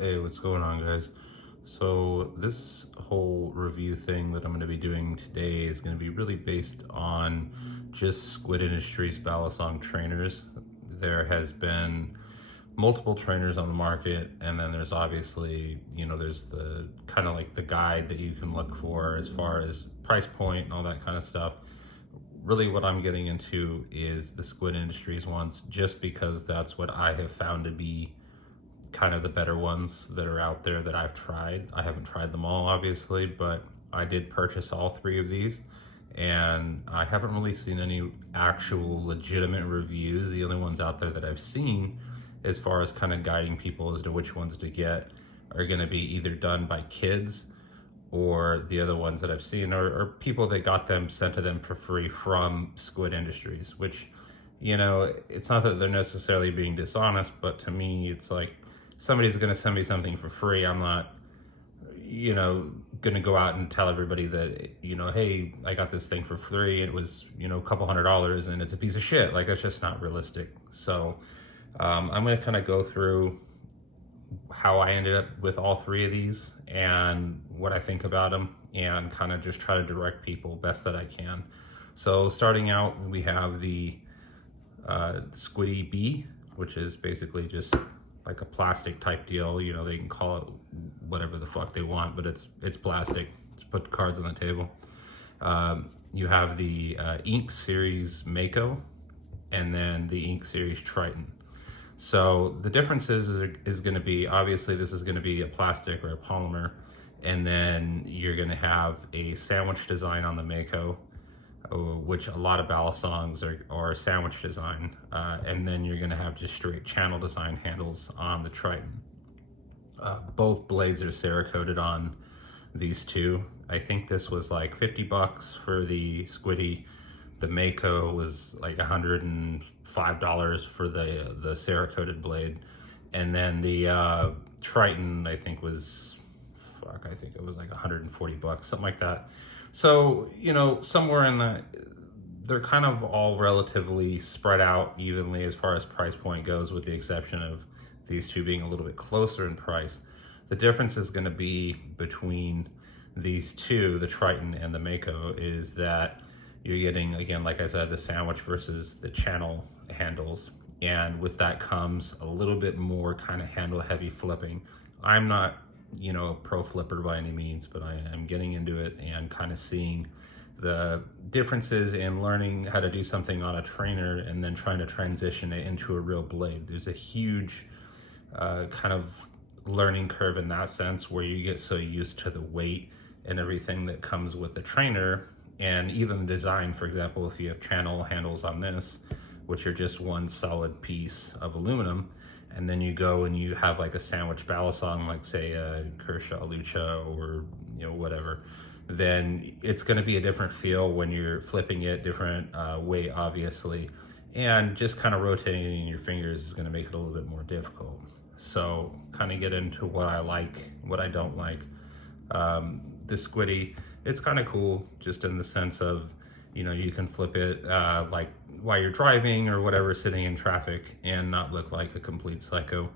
Hey, what's going on, guys? So this whole review thing that I'm going to be doing today is going to be really based on just Squid Industries Balisong trainers. There has been multiple trainers on the market, and then there's obviously, there's the kind of like the guide that you can look for as far as price point and all that kind of stuff. Really what I'm getting into is the Squid Industries ones, just because that's what I have found to be kind of the better ones that are out there that I've tried. I haven't tried them all, obviously, but I did purchase all three of these, and I haven't really seen any actual legitimate reviews. The only ones out there that I've seen as far as kind of guiding people as to which ones to get are going to be either done by kids, or the other ones that I've seen are people that got them sent to them for free from Squid Industries, which, it's not that they're necessarily being dishonest, but to me, it's like, somebody's going to send me something for free. I'm not, going to go out and tell everybody that, hey, I got this thing for free. It was, a couple $100 and it's a piece of shit. Like, that's just not realistic. So I'm going to kind of go through how I ended up with all three of these and what I think about them, and kind of just try to direct people best that I can. So starting out, we have the Squiddy B, which is basically just like a plastic type deal. They can call it whatever the fuck they want, but it's plastic. Just put cards on the table. You have the Ink Series Mako, and then the Ink Series Triton. So the difference is going to be, obviously this is going to be a plastic or a polymer, and then you're going to have a sandwich design on the Mako, which a lot of Balisongs are sandwich design, and then you're going to have just straight channel design handles on the Triton. Both blades are Cerakoted on these two. I think this was like $50 for the Squiddy. The Mako was like $105 for the Cerakoted blade, and then the Triton I think was it was like $140, something like that. So, somewhere in that, they're kind of all relatively spread out evenly as far as price point goes, with the exception of these two being a little bit closer in price. The difference is going to be between these two, the Triton and the Mako, is that you're getting, again, like I said, the sandwich versus the channel handles. And with that comes a little bit more kind of handle heavy flipping. I'm not, a pro flipper by any means, but I am getting into it and kind of seeing the differences in learning how to do something on a trainer and then trying to transition it into a real blade. There's a huge kind of learning curve in that sense, where you get so used to the weight and everything that comes with the trainer, and even design. For example, if you have channel handles on this, which are just one solid piece of aluminum, and then you go and you have like a sandwich Balisong, like say a Kershaw Lucha or whatever, then it's going to be a different feel when you're flipping it, different weight obviously, and just kind of rotating your fingers is going to make it a little bit more difficult. So kind of get into what I like, what I don't like. The Squiddy, it's kind of cool just in the sense of, you can flip it like while you're driving or whatever, sitting in traffic, and not look like a complete psycho,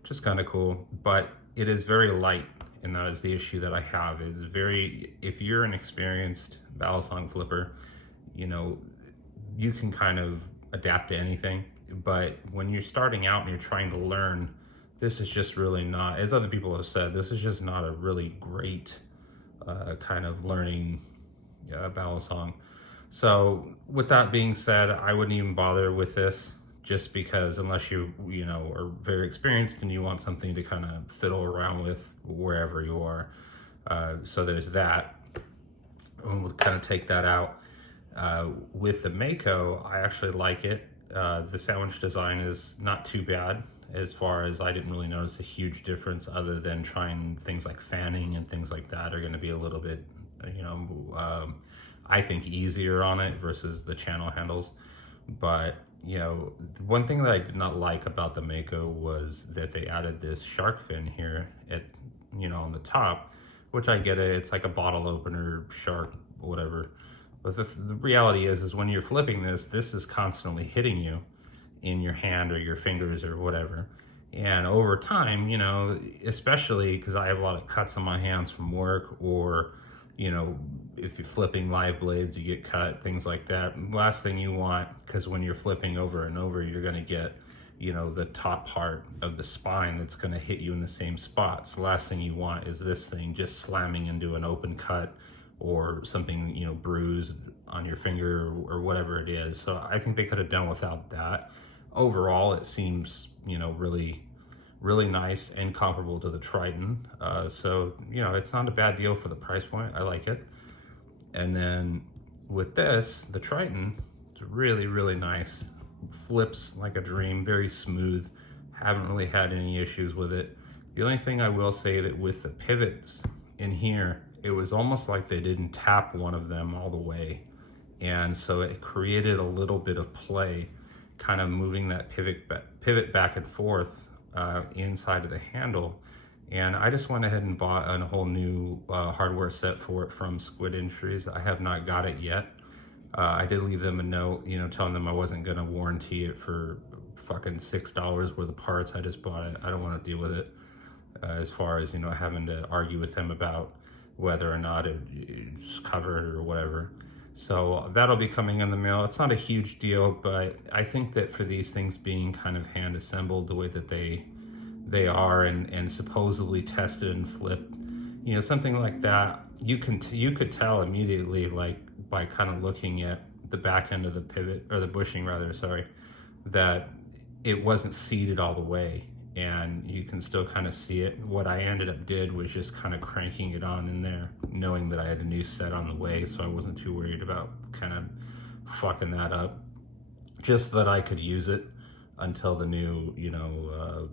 which is kind of cool. But it is very light, and that is the issue that I have. Is if you're an experienced Balisong flipper, you can kind of adapt to anything. But when you're starting out and you're trying to learn, this is just really not, as other people have said, this is just not a really great kind of learning Balisong. So with that being said, I wouldn't even bother with this, just because unless you are very experienced and you want something to kind of fiddle around with wherever you are. So there's that, and we'll kind of take that out. With the Mako, I actually like it. The sandwich design is not too bad, as far as I didn't really notice a huge difference, other than trying things like fanning and things like that are going to be a little bit, I think easier on it versus the channel handles. But, one thing that I did not like about the Mako was that they added this shark fin here at, on the top, which I get it. It's like a bottle opener, shark, whatever. But the reality is when you're flipping this is constantly hitting you in your hand or your fingers or whatever. And over time, you know, especially because I have a lot of cuts on my hands from work, or, you know, if you're flipping live blades, you get cut, things like that. Last thing you want, because when you're flipping over and over, you're going to get, you know, the top part of the spine that's going to hit you in the same spot. So the last thing you want is this thing just slamming into an open cut or something, you know, bruised on your finger or whatever it is. So I think they could have done without that. Overall, it seems, you know, really nice and comparable to the Triton. So, you know, it's not a bad deal for the price point. I like it. And then with this, the Triton, it's really nice. Flips like a dream, very smooth. Haven't really had any issues with it. The only thing I will say that with the pivots in here, it was almost like they didn't tap one of them all the way. And so it created a little bit of play, kind of moving that pivot back and forth inside of the handle. And I just went ahead and bought a whole new hardware set for it from Squid Industries. I have not got it yet. I did leave them a note, you know, telling them I wasn't gonna warranty it for fucking $6 worth of parts. I just bought it. I don't want to deal with it as far as, you know, having to argue with them about whether or not it's covered or whatever. So that'll be coming in the mail. It's not a huge deal, but I think that for these things being kind of hand assembled the way that they are, and supposedly tested and flipped, you know, something like that, you could tell immediately, like by kind of looking at the back end of the pivot, or the bushing rather, sorry, that it wasn't seated all the way, and you can still kind of see it. What I ended up did was just kind of cranking it on in there, knowing that I had a new set on the way, so I wasn't too worried about kind of fucking that up, just that I could use it until the new, you know,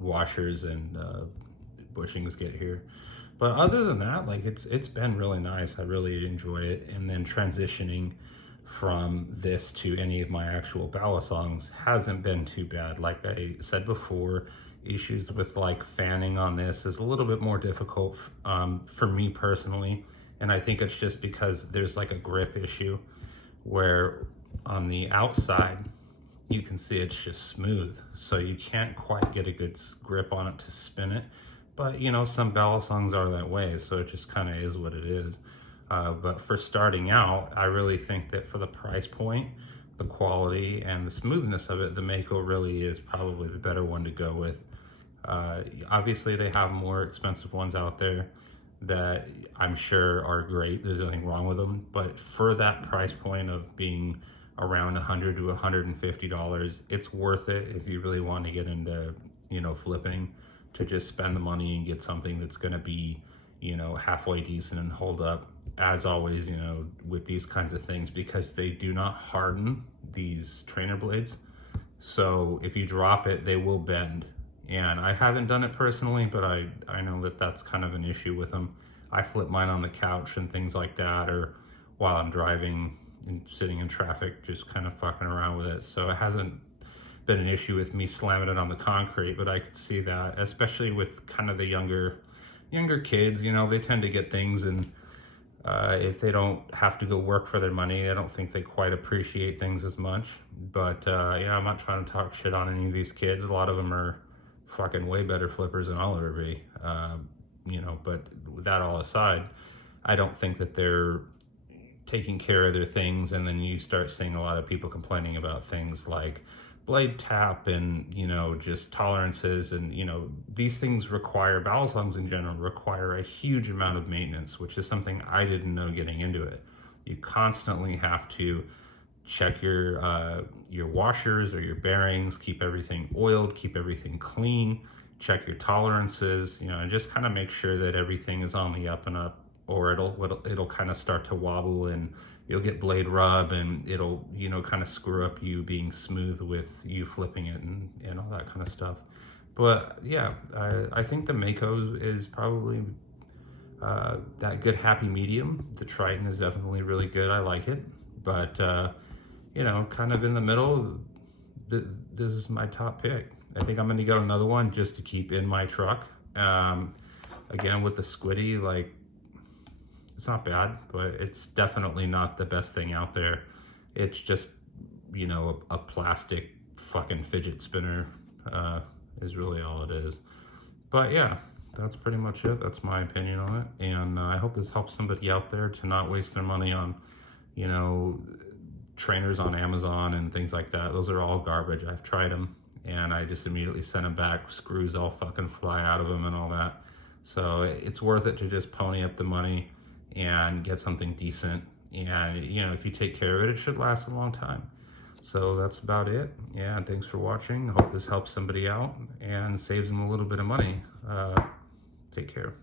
washers and bushings get here. But other than that, like, it's been really nice. I really enjoy it. And then transitioning from this to any of my actual Balisongs hasn't been too bad. Like I said before, issues with like fanning on this is a little bit more difficult for me personally. And I think it's just because there's like a grip issue where on the outside, you can see it's just smooth. So you can't quite get a good grip on it to spin it. But, you know, some Balisongs are that way, so it just kind of is what it is. But for starting out, I really think that for the price point, the quality, and the smoothness of it, the Mako really is probably the better one to go with. Obviously, they have more expensive ones out there that I'm sure are great. There's nothing wrong with them. But for that price point of being around $100 to $150, it's worth it if you really want to get into, you know, flipping, to just spend the money and get something that's going to be, you know, halfway decent and hold up. As always, you know, with these kinds of things, because they do not harden these trainer blades. So if you drop it, they will bend. And I haven't done it personally, but I know that that's kind of an issue with them. I flip mine on the couch and things like that, or while I'm driving and sitting in traffic, just kind of fucking around with it. So it hasn't been an issue with me slamming it on the concrete, but I could see that, especially with kind of the younger kids, you know, they tend to get things, and if they don't have to go work for their money, I don't think they quite appreciate things as much. But yeah, I'm not trying to talk shit on any of these kids. A lot of them are fucking way better flippers than I'll ever be, you know, but with that all aside, I don't think that they're taking care of their things. And then you start seeing a lot of people complaining about things like blade tap and, you know, just tolerances, and, you know, these things require, Balisongs in general require a huge amount of maintenance, which is something I didn't know getting into it. You constantly have to check your washers or your bearings, keep everything oiled, keep everything clean, check your tolerances, you know, and just kind of make sure that everything is on the up and up, or it'll kind of start to wobble, and you'll get blade rub, and it'll, you know, kind of screw up you being smooth with you flipping it, and all that kind of stuff. But yeah, I think the Mako is probably that good happy medium. The Triton is definitely really good. I like it, but you know, kind of in the middle, this is my top pick. I think I'm going to get another one just to keep in my truck. Again, with the Squiddy, like, it's not bad, but it's definitely not the best thing out there. It's just, you know, a plastic fucking fidget spinner. is really all it is. But yeah, that's pretty much it. That's my opinion on it. And I hope this helps somebody out there to not waste their money on, you know, trainers on Amazon and things like that. Those are all garbage. I've tried them and I just immediately sent them back. Screws all fucking fly out of them and all that. So it's worth it to just pony up the money and get something decent. And, you know, if you take care of it, it should last a long time. So that's about it. Yeah, thanks for watching. Hope this helps somebody out and saves them a little bit of money. Take care.